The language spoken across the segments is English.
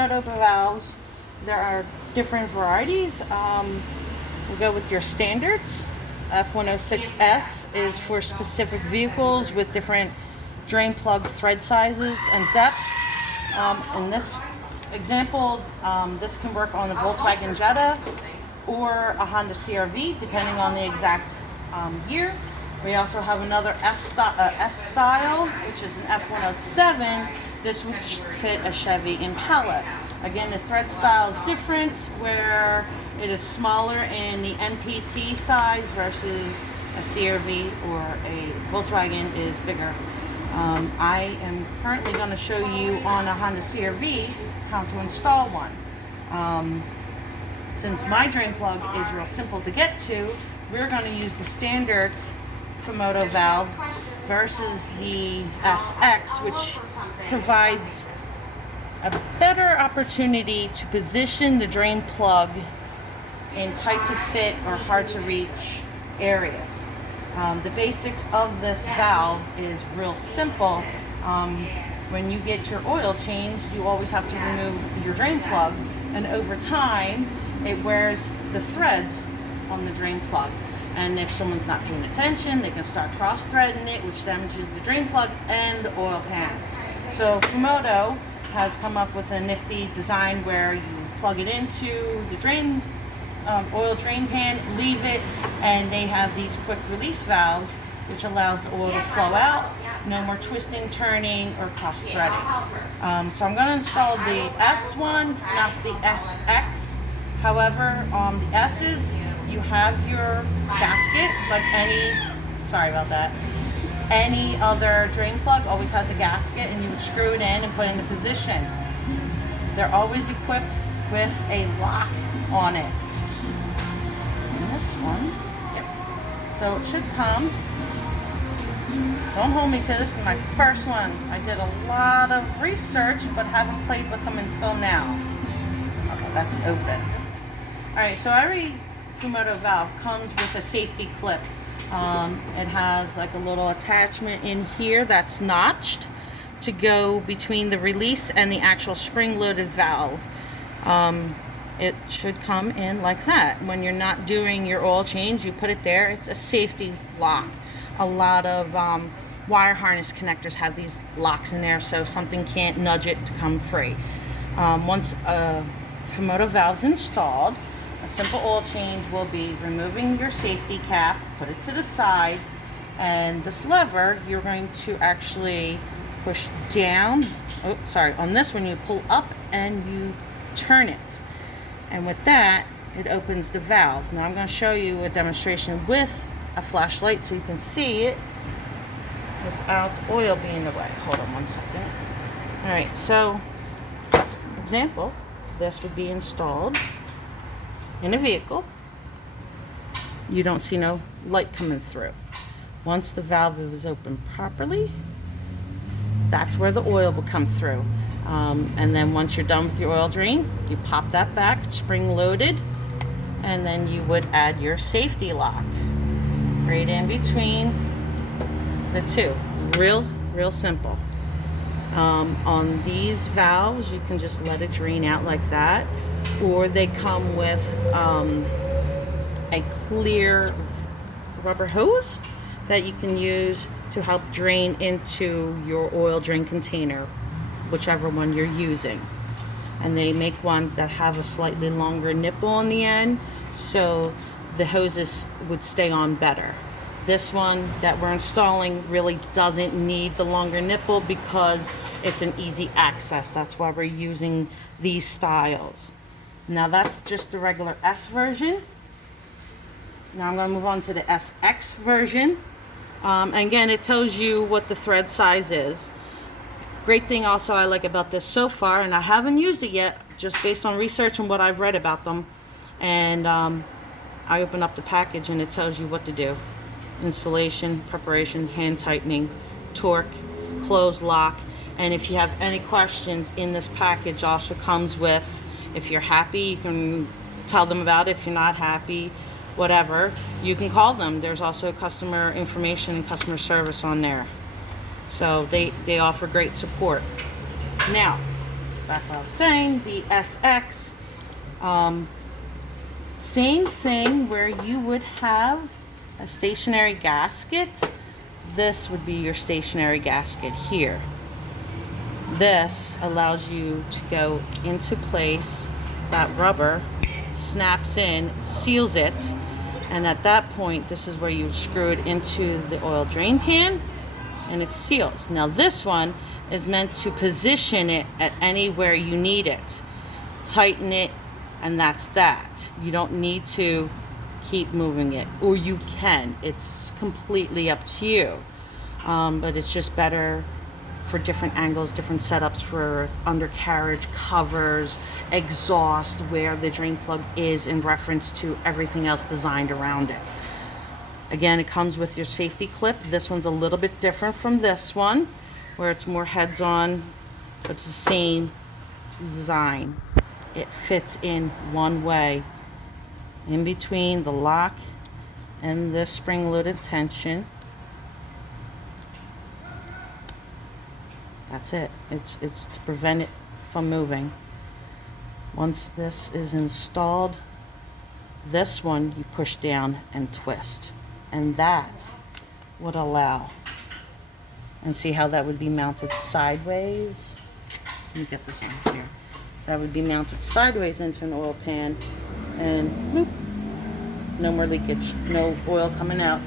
Fumoto valves, there are different varieties. We'll go with your standards. F106S is for specific vehicles with different drain plug thread sizes and depths. In this example, this can work on a Volkswagen Jetta or a Honda CR-V, depending on the exact year. We also have another S style, which is an F107. This would fit a Chevy Impala. Again, the thread style is different, where it is smaller in the MPT size versus a CR-V or a Volkswagen is bigger. I am currently going to show you on a Honda CR-V how to install one. Since my drain plug is real simple to get to, we're going to use the standard Fumoto valve versus the SX, which provides a better opportunity to position the drain plug in tight to fit or hard to reach areas. The basics of this valve is real simple. When you get your oil changed, you always have to remove your drain plug, and over time it wears the threads on the drain plug. And if someone's not paying attention, they can start cross-threading it, which damages the drain plug and the oil pan. So Fumoto has come up with a nifty design where you plug it into the drain oil drain pan, leave it, and they have these quick release valves which allows the oil to flow out. No more twisting, turning, or cross-threading. So I'm going to install the S one, not the SX. However, on the S's, you have your gasket, like any other drain plug always has a gasket, and you would screw it in and put it into position. They're always equipped with a lock on it. And this one, yep. So it should come. Don't hold me to this is my first one. I did a lot of research, but haven't played with them until now. Okay, that's open. Alright, so every Fumoto valve comes with a safety clip. It has like a little attachment in here that's notched to go between the release and the actual spring-loaded valve. It should come in like that. When you're not doing your oil change, you put it there. It's a safety lock. A lot of wire harness connectors have these locks in there, so something can't nudge it to come free. Once a Fumoto valve's installed, a simple oil change will be removing your safety cap, put it to the side, and this lever you're going to actually push down. On this one you pull up and you turn it. And with that, it opens the valve. Now I'm going to show you a demonstration with a flashlight so you can see it without oil being in the way. Hold on one second. Alright, so example, this would be installed in a vehicle. You don't see no light coming through. Once the valve is open properly, that's where the oil will come through. And then once you're done with your oil drain, you pop that back, it's spring loaded, and then you would add your safety lock right in between the two. Real simple. On these valves, you can just let it drain out like that, or they come with a clear rubber hose that you can use to help drain into your oil drain container, whichever one you're using. And they make ones that have a slightly longer nipple on the end, so the hoses would stay on better. This one that we're installing really doesn't need the longer nipple because it's an easy access. That's why we're using these styles. Now that's just the regular S version. Now I'm going to move on to the SX version. And again, it tells you what the thread size is. Great thing also I like about this so far, and I haven't used it yet, just based on research and what I've read about them. And I open up the package and it tells you what to do. Installation, preparation, hand tightening, torque, close, lock. And if you have any questions, in this package also comes with, if you're happy, you can tell them about it. If you're not happy, whatever, you can call them. There's also customer information and customer service on there. So they offer great support. Now, back what I was saying, the SX, same thing where you would have a stationary gasket. This would be your stationary gasket here. This allows you to go into place. That rubber snaps in, seals it, and at that point, this is where you screw it into the oil drain pan, and it seals. Now this one is meant to position it at anywhere you need it. Tighten it, and that's that. You don't need to keep moving it, or you can. It's completely up to you. But it's just better for different angles, different setups for undercarriage, covers, exhaust, where the drain plug is in reference to everything else designed around it. Again, it comes with your safety clip. This one's a little bit different from this one, where it's more heads on, but it's the same design. It fits in one way in between the lock and the spring-loaded tension. That's it. It's to prevent it from moving. Once this is installed, this one you push down and twist, and that would allow, and see how that would be mounted sideways. Let me get this on here. That would be mounted sideways into an oil pan, and bloop, no more leakage, no oil coming out.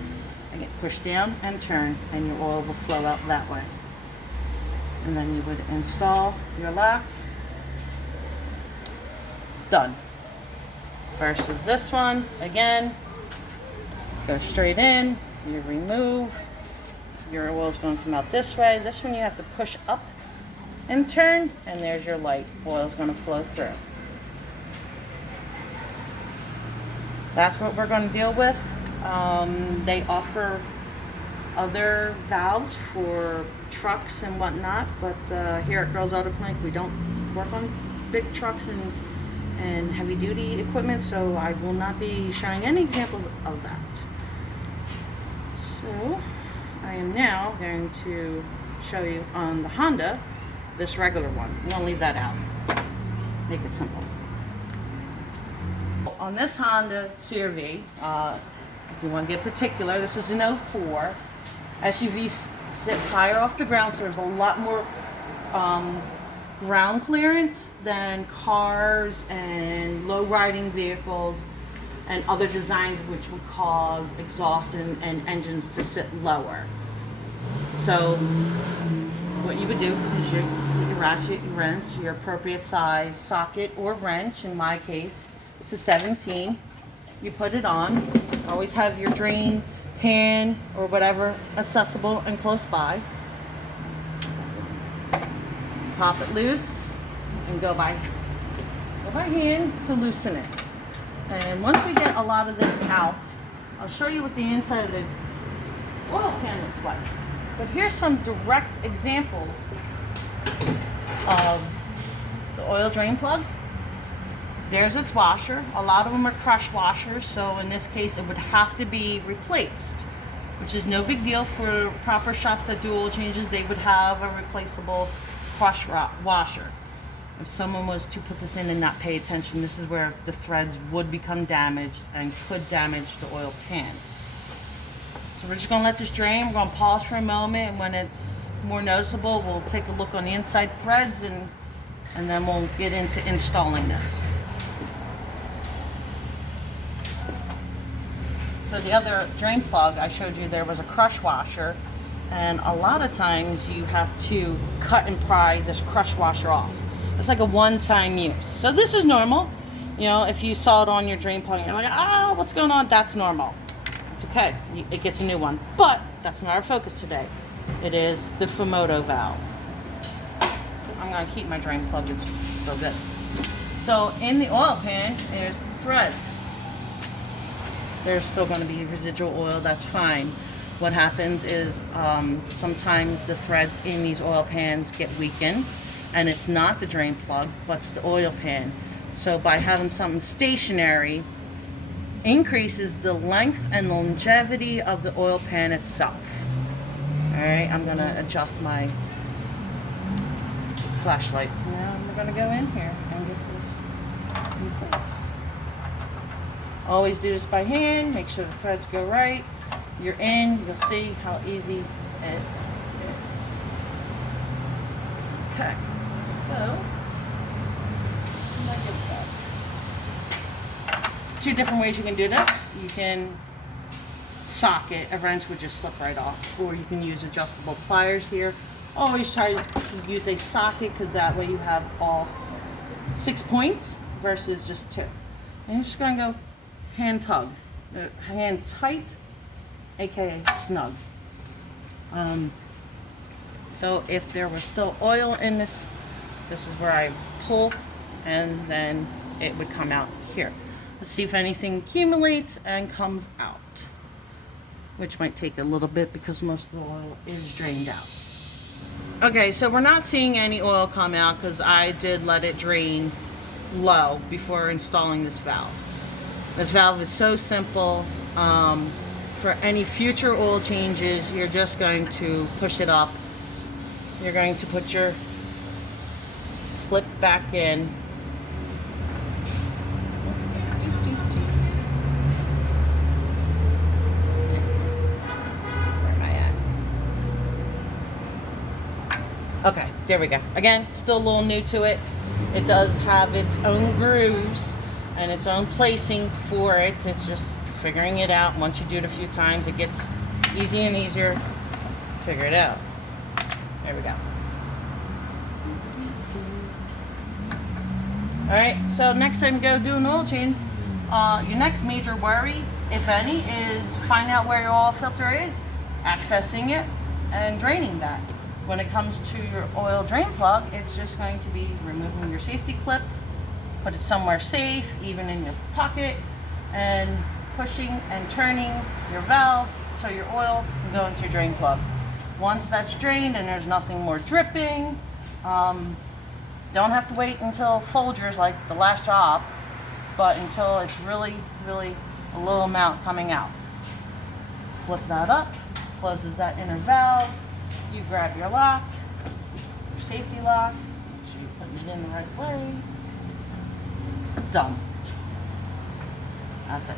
I get pushed down and turn, and your oil will flow out that way. And then you would install your lock. Done. Versus this one, again, go straight in, you remove, your oil's going to come out this way. This one you have to push up and turn, and there's your light. Oil's going to flow through. That's what we're going to deal with. They offer other valves for trucks and whatnot, but here at Girls Auto Clinic we don't work on big trucks and heavy duty equipment, so I will not be showing any examples of that. So I am now going to show you on the Honda, this regular one. I'm gonna leave that out, make it simple. On this Honda CR-V, if you want to get particular, this is an 04. SUVs sit higher off the ground, so there's a lot more ground clearance than cars and low riding vehicles and other designs which would cause exhaust and engines to sit lower. So what you would do is you take your ratchet, your wrench, your appropriate size socket or wrench. In my case, it's a 17. You put it on. Always have your drain pan or whatever accessible and close by. Pop it loose and go by hand to loosen it. And once we get a lot of this out, I'll show you what the inside of the oil pan looks like. But here's some direct examples of the oil drain plug. There's its washer. A lot of them are crush washers, so in this case it would have to be replaced, which is no big deal. For proper shops that do oil changes, they would have a replaceable crush washer. If someone was to put this in and not pay attention, this is where the threads would become damaged and could damage the oil pan. So we're just going to let this drain. We're going to pause for a moment, and when it's more noticeable, we'll take a look on the inside threads, and then we'll get into installing this. So the other drain plug I showed you, there was a crush washer, and a lot of times you have to cut and pry this crush washer off. It's like a one-time use. So this is normal. You know, if you saw it on your drain plug and you're like, ah, what's going on? That's normal. It's okay. It gets a new one. But that's not our focus today. It is the Fumoto valve. I'm going to keep my drain plug. It's still good. So in the oil pan, there's threads. There's still going to be residual oil. That's fine. What happens is sometimes the threads in these oil pans get weakened, and it's not the drain plug, but it's the oil pan. So by having something stationary, increases the length and longevity of the oil pan itself. All right, I'm gonna adjust my flashlight. Now I'm we're going to go in here and get this in place. Always do this by hand. Make sure the threads go right. You're in. You'll see how easy it is. Okay, so two different ways you can do this. You can sock it. A wrench would just slip right off, or you can use adjustable pliers here. Always try to use a socket because that way you have all 6 points versus just 2. And you're just going to go hand tug, hand tight, aka snug. So if there was still oil in this, this is where I pull and then it would come out here. Let's see if anything accumulates and comes out, which might take a little bit because most of the oil is drained out. Okay, so we're not seeing any oil come out because I did let it drain low before installing this valve. This valve is so simple. For any future oil changes, you're just going to push it up. You're going to put your flip back in. Where am I at? Okay, there we go. Again, still a little new to it. It does have its own grooves and its own placing for it. It's just figuring it out. Once you do it a few times, it gets easier and easier to figure it out. There we go. Alright, so next time you go do an oil change, your next major worry, if any, is find out where your oil filter is, accessing it, and draining that. When it comes to your oil drain plug, it's just going to be removing your safety clip, put it somewhere safe, even in your pocket, and pushing and turning your valve so your oil can go into your drain plug. Once that's drained and there's nothing more dripping, don't have to wait until Folgers like the last job, but until it's really, really a little amount coming out. Flip that up, closes that inner valve. You grab your lock, your safety lock, make sure you're putting it in the right way. Done. That's it.